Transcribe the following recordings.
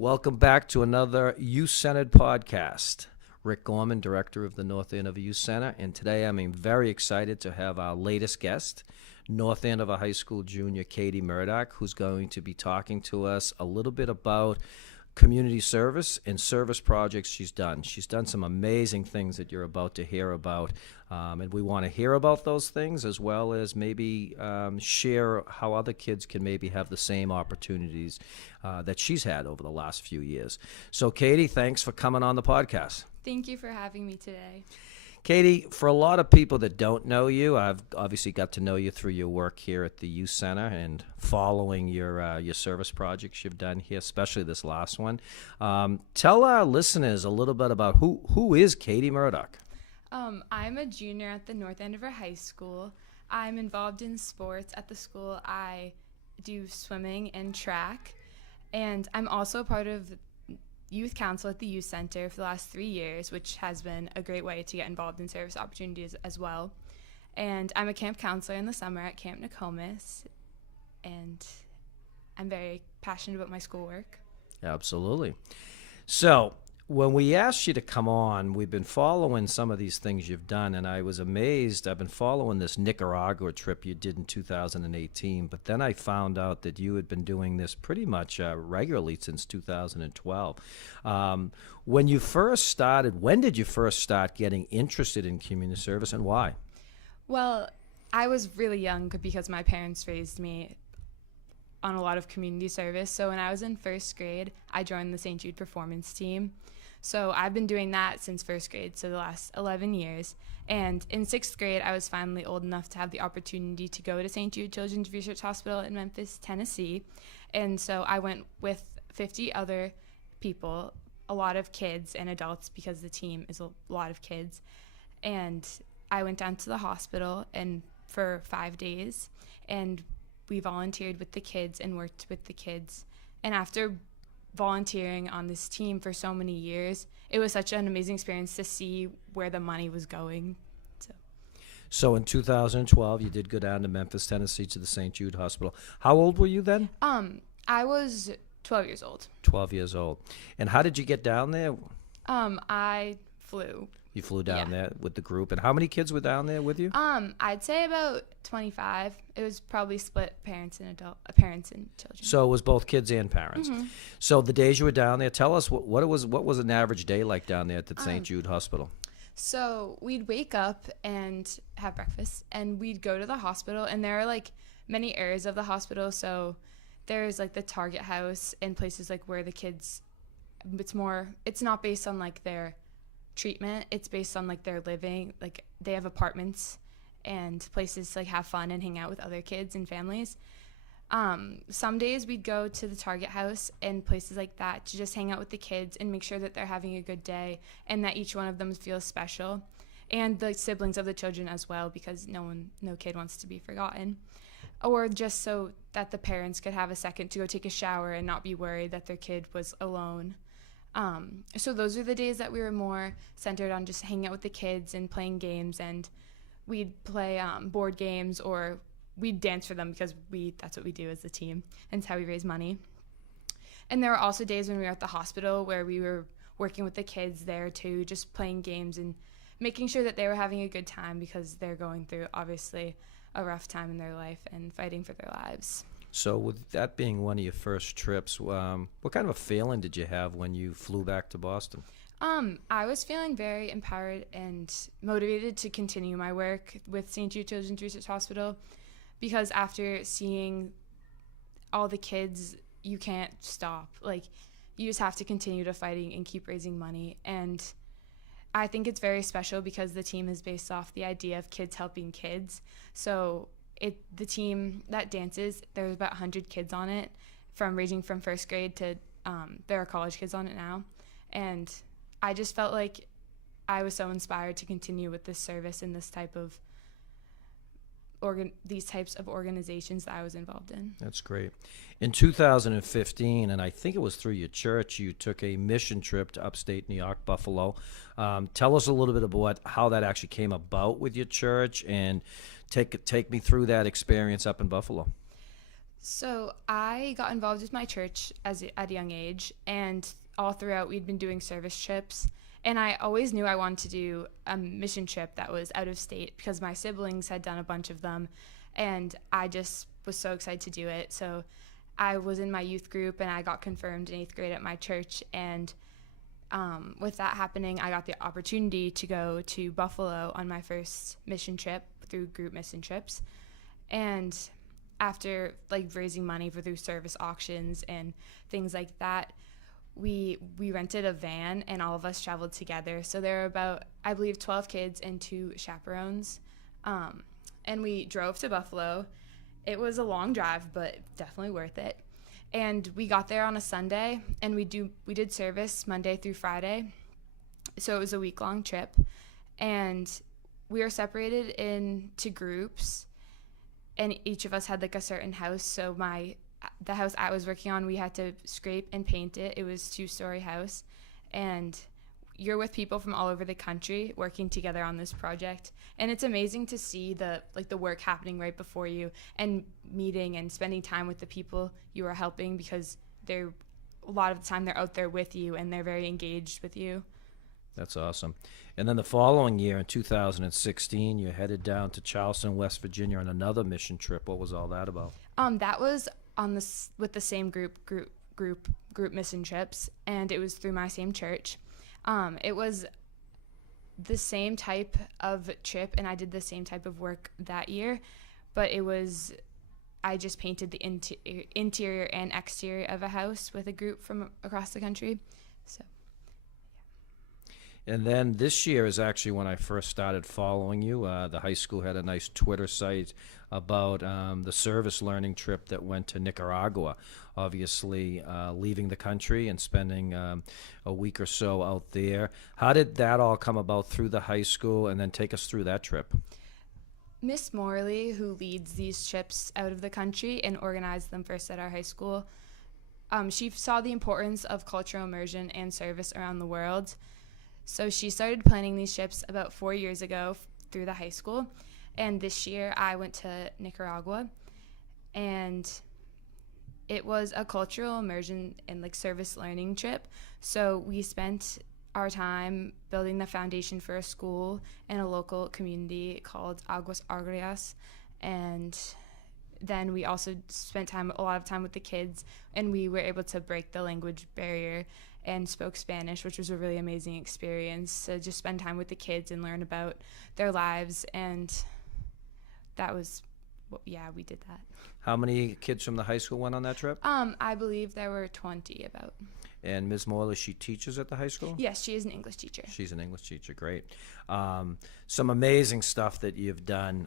Welcome back to another youth-centered podcast. Rick Gorman, director of the North Andover Youth Center, and today I'm very excited to have our latest guest, North Andover High School junior Katie Murdoch, who's going to be talking to us a little bit about community service and service projects she's done. She's done some amazing things that you're about to hear about, and we want to hear about those things as well as maybe share how other kids can maybe have the same opportunities that she's had over the last few years. So, Katie, thanks for coming on the podcast. Thank you for having me today. Katie, for a lot of people that don't know you, I've obviously got to know you through your work here at the Youth Center and following your service projects you've done here, especially this last one. Tell our listeners a little bit about who is Katie Murdoch. I'm a junior at the North Andover High School. I'm involved in sports at the school. I do swimming and track, and I'm also part of youth council at the youth center for the last 3 years, which has been a great way to get involved in service opportunities as well. And I'm a camp counselor in the summer at Camp Nokomis, and I'm very passionate about my schoolwork. Absolutely. So when we asked you to come on, we've been following some of these things you've done, and I was amazed. I've been following this Nicaragua trip you did in 2018, but then I found out that you had been doing this pretty much regularly since 2012. When you first started, when did you first start getting interested in community service, and why? Well, I was really young because my parents raised me on a lot of community service. So when I was in first grade, I joined the St. Jude performance team. So I've been doing that since first grade, so the last 11 years. And in sixth grade, I was finally old enough to have the opportunity to go to St. Jude Children's Research Hospital in Memphis, Tennessee. And so I went with 50 other people, a lot of kids and adults because the team is a lot of kids. And I went down to the hospital and for 5 days, and we volunteered with the kids and worked with the kids. And after volunteering on this team for so many years, it was such an amazing experience to see where the money was going. So in 2012, you did go down to Memphis, Tennessee to the St. Jude Hospital. How old were you then? I was 12 years old. 12 years old. And how did you get down there? I flew. You flew down there with the group. And how many kids were down there with you? I'd say about 25. It was probably split parents and children. So it was both kids and parents. Mm-hmm. So the days you were down there, tell us what was an average day like down there at the St. Jude Hospital? So we'd wake up and have breakfast, and we'd go to the hospital, and there are like many areas of the hospital. So there's like the Target house and places like where the kids, it's not based on like their treatment, it's based on like their living, like they have apartments and places to like have fun and hang out with other kids and families. Some days we'd go to the Target house and places like that to just hang out with the kids and make sure that they're having a good day and that each one of them feels special, and the siblings of the children as well, because no kid wants to be forgotten, or just so that the parents could have a second to go take a shower and not be worried that their kid was alone. So those are the days that we were more centered on just hanging out with the kids and playing games, and we'd play board games, or we'd dance for them because that's what we do as a team, and it's how we raise money. And there were also days when we were at the hospital where we were working with the kids there too, just playing games and making sure that they were having a good time because they're going through obviously a rough time in their life and fighting for their lives. So with that being one of your first trips, what kind of a feeling did you have when you flew back to Boston? I was feeling very empowered and motivated to continue my work with St. Jude Children's Research Hospital, because after seeing all the kids, you can't stop. Like, you just have to continue to fighting and keep raising money. And I think it's very special because the team is based off the idea of kids helping kids. So the team that dances, there's about 100 kids on it, ranging from first grade to there are college kids on it now. And I just felt like I was so inspired to continue with this service and this type of these types of organizations that I was involved in. That's great. In 2015, and I think it was through your church, you took a mission trip to upstate New York, Buffalo. Tell us a little bit about how that actually came about with your church, and take me through that experience up in Buffalo. So I got involved with my church at a young age, and all throughout we'd been doing service trips. And I always knew I wanted to do a mission trip that was out of state because my siblings had done a bunch of them, and I just was so excited to do it. So I was in my youth group, and I got confirmed in 8th grade at my church. And with that happening, I got the opportunity to go to Buffalo on my first mission trip through group mission trips. And after like raising money through service auctions and things like that, we rented a van and all of us traveled together. So there were about, I believe, 12 kids and 2 chaperones. And we drove to Buffalo. It was a long drive, but definitely worth it. And we got there on a Sunday, and we did service Monday through Friday. So it was a week-long trip. And we were separated into groups, and each of us had like a certain house. So the house I was working on, we had to scrape and paint it. It was a 2-story house, and you're with people from all over the country working together on this project. And it's amazing to see the work happening right before you, and meeting and spending time with the people you are helping, because a lot of the time they're out there with you and they're very engaged with you. That's awesome. And then the following year, in 2016, you headed down to Charleston, West Virginia on another mission trip. What was all that about? That was with the same group mission trips, and it was through my same church. It was the same type of trip, and I did the same type of work that year, but I just painted the interior and exterior of a house with a group from across the country. So. And then this year is actually when I first started following you. The high school had a nice Twitter site about the service learning trip that went to Nicaragua, obviously leaving the country and spending a week or so out there. How did that all come about through the high school, and then take us through that trip? Miss Morley, who leads these trips out of the country and organized them first at our high school, she saw the importance of cultural immersion and service around the world. So she started planning these trips about 4 years ago through the high school. And this year I went to Nicaragua, and it was a cultural immersion and service learning trip. So we spent our time building the foundation for a school in a local community called Aguas Agrias. And then we also spent a lot of time with the kids, and we were able to break the language barrier and spoke Spanish, which was a really amazing experience to just spend time with the kids and learn about their lives. And that was, we did that. How many kids from the high school went on that trip? I believe there were 20 about. And Ms. Morley, she teaches at the high school? Yes, she is an English teacher. She's an English teacher, great. Some amazing stuff that you've done,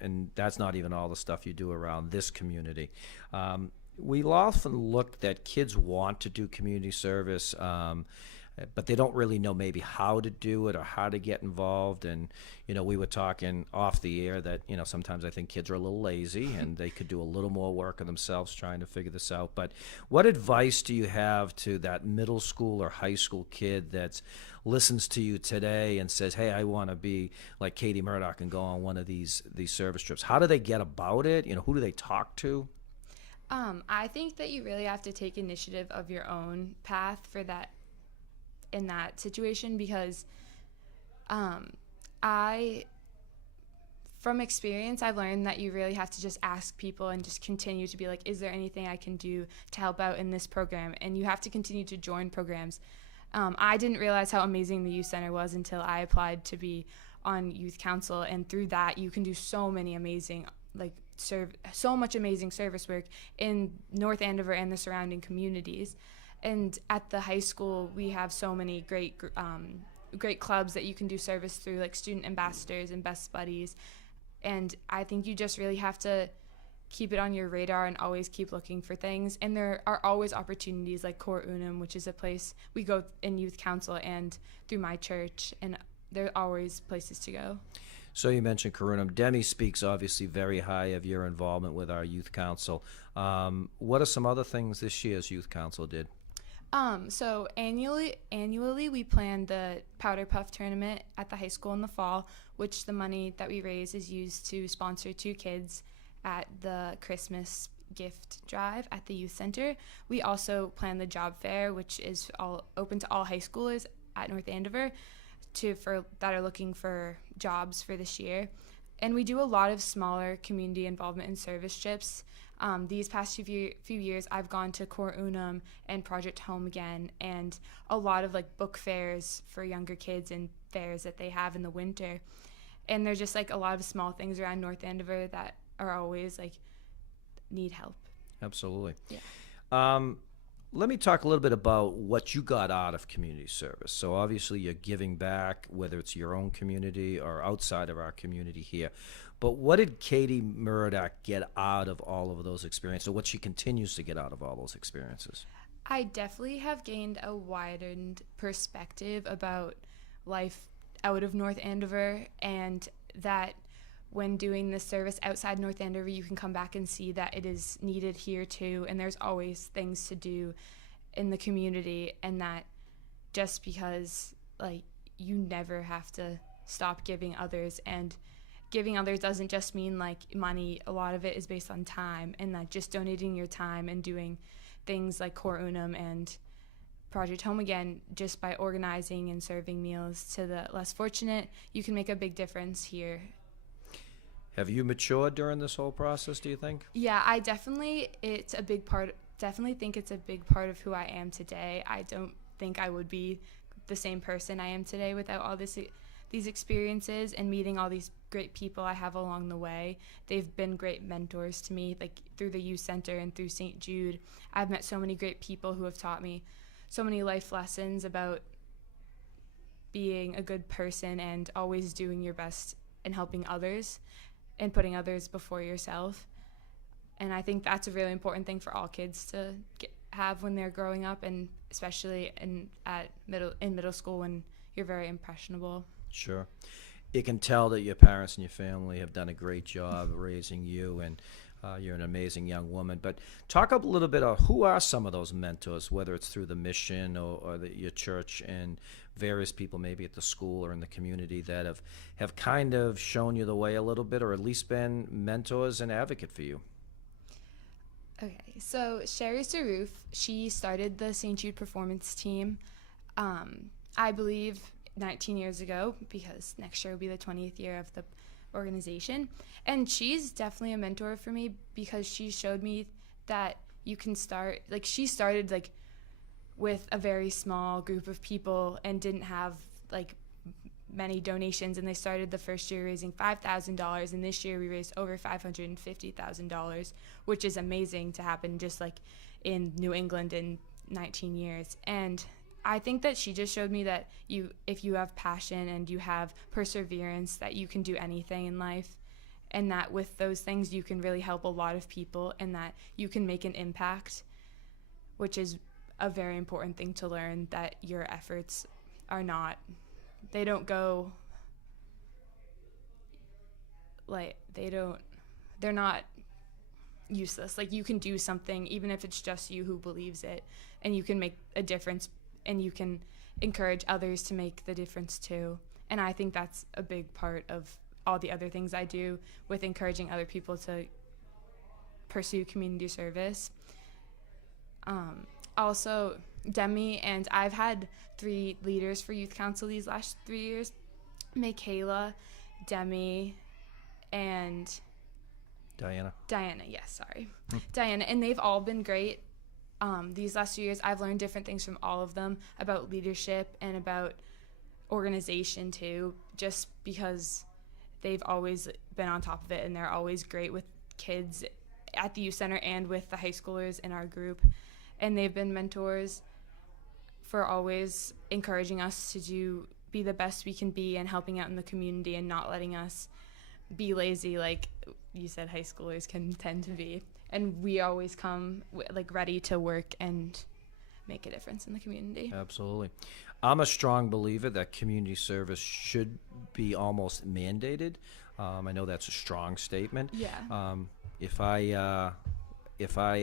and that's not even all the stuff you do around this community. We often look that kids want to do community service, but they don't really know maybe how to do it or how to get involved. And, we were talking off the air that, sometimes I think kids are a little lazy and they could do a little more work on themselves trying to figure this out. But what advice do you have to that middle school or high school kid that listens to you today and says, hey, I want to be like Katie Murdoch and go on one of these service trips? How do they get about it? Who do they talk to? I think that you really have to take initiative of your own path for that, in that situation, because from experience, I've learned that you really have to just ask people and just continue to be like, is there anything I can do to help out in this program? And you have to continue to join programs. I didn't realize how amazing the youth center was until I applied to be on youth council, and through that you can do so many amazing so much amazing service work in North Andover and the surrounding communities. And at the high school, we have so many great clubs that you can do service through, like student ambassadors and best buddies. And I think you just really have to keep it on your radar and always keep looking for things. And there are always opportunities like Cor Unum, which is a place we go in youth council and through my church, and there are always places to go. So you mentioned Corunum. Demi speaks obviously very high of your involvement with our youth council. What are some other things this year's youth council did? So annually we plan the Powder Puff tournament at the high school in the fall, which the money that we raise is used to sponsor 2 kids at the Christmas gift drive at the youth center. We also plan the job fair, which is all open to all high schoolers at North Andover that are looking for jobs for this year. And we do a lot of smaller community involvement and service trips. These past few years, I've gone to Cor Unum and Project Home Again, and a lot of like book fairs for younger kids and fairs that they have in the winter. And there's just like a lot of small things around North Andover that are always like need help. Absolutely. Yeah. Let me talk a little bit about what you got out of community service. So obviously you're giving back, whether it's your own community or outside of our community here. But what did Katie Murdoch get out of all of those experiences, or what she continues to get out of all those experiences? I definitely have gained a widened perspective about life out of North Andover, and that when doing this service outside North Andover, you can come back and see that it is needed here too, and there's always things to do in the community, and that just because like you never have to stop giving others, and giving others doesn't just mean like money. A lot of it is based on time, and that just donating your time and doing things like Cor Unum and Project Home Again, just by organizing and serving meals to the less fortunate, you can make a big difference here. Have you matured during this whole process, do you think? Yeah, I definitely think it's a big part of who I am today. I don't think I would be the same person I am today without all these experiences and meeting all these great people I have along the way. They've been great mentors to me, like through the youth center and through St. Jude. I've met so many great people who have taught me so many life lessons about being a good person and always doing your best and helping others and putting others before yourself. And I think that's a really important thing for all kids to have when they're growing up, and especially in middle school when you're very impressionable. Sure. You can tell that your parents and your family have done a great job raising you, and you're an amazing young woman. But talk up a little bit about who are some of those mentors, whether it's through the mission or your church, and various people maybe at the school or in the community that have kind of shown you the way a little bit, or at least been mentors and advocate for you. Okay, so Sherry Saroof, she started the St. Jude performance team, I believe 19 years ago, because next year will be the 20th year of the organization. And she's definitely a mentor for me, because she showed me that you can start, like she started like with a very small group of people and didn't have like many donations, and they started the first year raising $5,000, and this year we raised over $550,000, which is amazing to happen just like in New England in 19 years. And I think that she just showed me that if you have passion and you have perseverance, that you can do anything in life, and that with those things you can really help a lot of people, and that you can make an impact, which is a very important thing to learn, that your efforts are not, they're not useless. Like you can do something even if it's just you who believes it, and you can make a difference, and you can encourage others to make the difference too. And I think that's a big part of all the other things I do with encouraging other people to pursue community service. Also, Demi and I've had 3 leaders for youth council these last 3 years. Michaela, Demi, and Diana, yes, sorry. Diana, and they've all been great. These last 2 years, I've learned different things from all of them about leadership and about organization too, just because they've always been on top of it, and they're always great with kids at the youth center and with the high schoolers in our group. And they've been mentors for always encouraging us to be the best we can be and helping out in the community and not letting us be lazy like you said high schoolers can tend to be. And we always come like ready to work and make a difference in the community. Absolutely. I'm a strong believer that community service should be almost mandated. I know that's a strong statement. Yeah. If I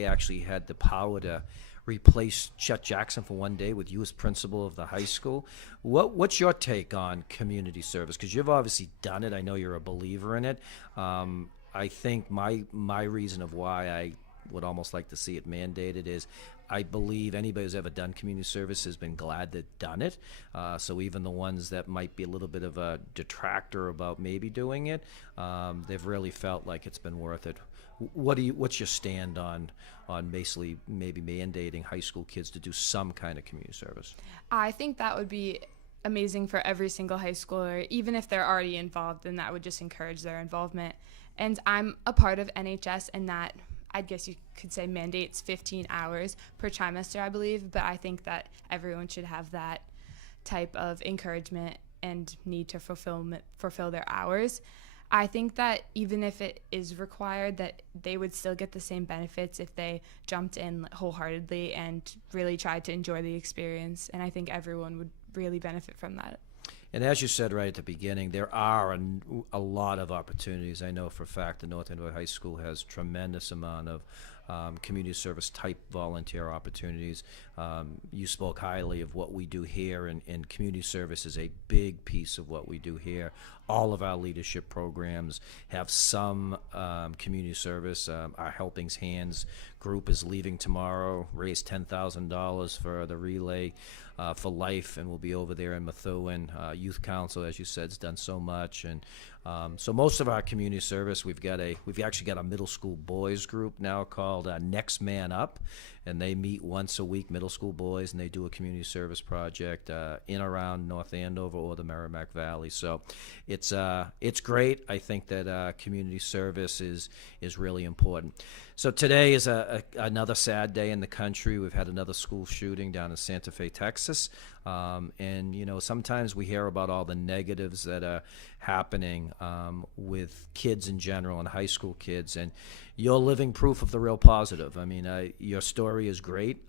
actually had the power to replace Chet Jackson for one day with you as principal of the high school, what's your take on community service? Because you've obviously done it. I know you're a believer in it. I think my reason of why I would almost like to see it mandated is I believe anybody who's ever done community service has been glad they've done it. So even the ones that might be a little bit of a detractor about maybe doing it, they've really felt like it's been worth it. What's your stand on basically maybe mandating high school kids to do some kind of community service? I think that would be amazing for every single high schooler. Even if they're already involved, then that would just encourage their involvement. And I'm a part of NHS, and that, I guess you could say, mandates 15 hours per trimester, I believe. But I think that everyone should have that type of encouragement and need to fulfill their hours. I think that even if it is required, that they would still get the same benefits if they jumped in wholeheartedly and really tried to enjoy the experience. And I think everyone would really benefit from that. And as you said right at the beginning, there are a lot of opportunities. I know for a fact the North Andover High School has tremendous amount of community service type volunteer opportunities. You spoke highly of what we do here, and community service is a big piece of what we do here. All of our leadership programs have some community service. Our Helping Hands group is leaving tomorrow, raised $10,000 for the Relay for Life, and we'll be over there in Methuen. Youth Council, as you said, has done so much, and so most of our community service, we've actually got a middle school boys group now called Next Man Up, and they meet once a week, middle school boys, and they do a community service project in around North Andover or the Merrimack Valley. So it's great. I think that community service is really important. So today is another sad day in the country. We've had another school shooting down in Santa Fe, Texas. And, you know, sometimes we hear about all the negatives that are happening with kids in general and high school kids. And you're living proof of the real positive. I mean, your story is great.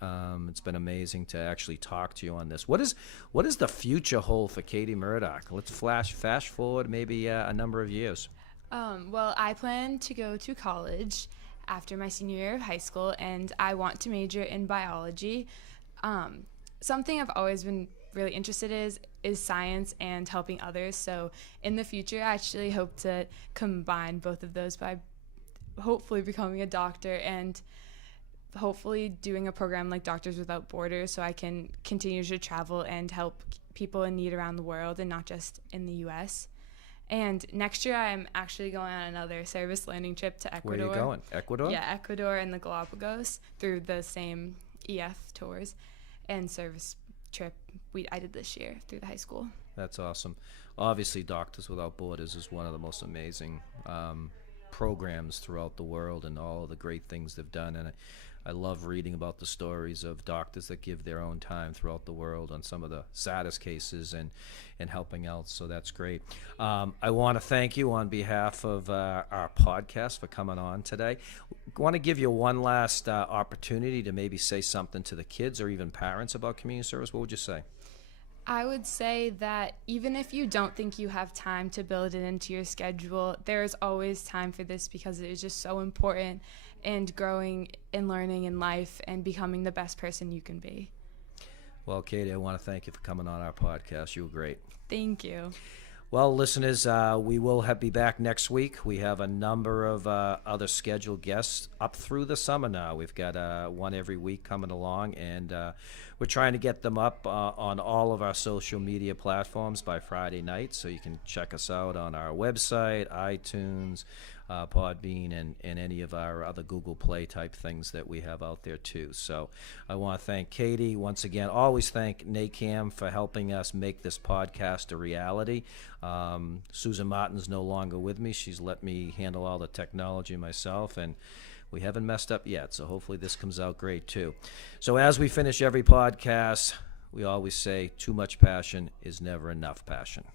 It's been amazing to actually talk to you on this. What does the future hold for Katie Murdoch? Let's fast forward maybe a number of years. Well, I plan to go to college after my senior year of high school, and I want to major in biology. Something I've always been really interested in is science and helping others. So in the future, I actually hope to combine both of those by hopefully becoming a doctor and hopefully doing a program like Doctors Without Borders, so I can continue to travel and help people in need around the world and not just in the U.S. And next year, I'm actually going on another service learning trip to Ecuador. Where are you going? Ecuador? Yeah, Ecuador and the Galapagos through the same EF tours and service trip I did this year through the high school. That's awesome. Obviously, Doctors Without Borders is one of the most amazing programs throughout the world, and all of the great things they've done. And I love reading about the stories of doctors that give their own time throughout the world on some of the saddest cases and helping out. So that's great. I want to thank you on behalf of our podcast for coming on today. I want to give you one last opportunity to maybe say something to the kids or even parents about community service. What would you say? I would say that even if you don't think you have time to build it into your schedule, there is always time for this because it is just so important and growing and learning in life and becoming the best person you can be. Well, Katie, I want to thank you for coming on our podcast. You were great. Thank you. Well, listeners, we will be back next week. We have a number of other scheduled guests up through the summer now. We've got one every week coming along, and we're trying to get them up on all of our social media platforms by Friday night, so you can check us out on our website, iTunes, Podbean, and any of our other Google Play type things that we have out there too. So I want to thank Katie once again. Always thank NACAM for helping us make this podcast a reality. Susan Martin's no longer with me. She's let me handle all the technology myself, and we haven't messed up yet, so hopefully this comes out great too. So as we finish every podcast, we always say too much passion is never enough passion.